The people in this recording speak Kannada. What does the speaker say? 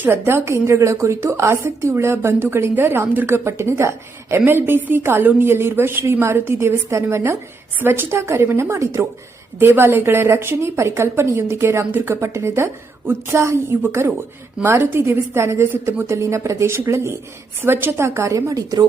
ಶ್ರದ್ಧಾ ಕೇಂದ್ರಗಳ ಕುರಿತು ಆಸಕ್ತಿಯುಳ್ಳ ಬಂಧುಗಳಿಂದ ರಾಮದುರ್ಗ ಪಟ್ಟಣದ ಎಂಎಲ್ಬಿಸಿ ಕಾಲೋನಿಯಲ್ಲಿರುವ ಶ್ರೀ ಮಾರುತಿ ದೇವಸ್ಥಾನವನ್ನು ಸ್ವಚ್ಛತಾ ಕಾರ್ಯವನ್ನು ಮಾಡಿದ್ರು. ದೇವಾಲಯಗಳ ರಕ್ಷಣೆ ಪರಿಕಲ್ಪನೆಯೊಂದಿಗೆ ರಾಮದುರ್ಗ ಪಟ್ಟಣದ ಉತ್ಸಾಹಿ ಯುವಕರು ಮಾರುತಿ ದೇವಸ್ಥಾನದ ಸುತ್ತಮುತ್ತಲಿನ ಪ್ರದೇಶಗಳಲ್ಲಿ ಸ್ವಚ್ಛತಾ ಕಾರ್ಯ ಮಾಡಿದ್ರು.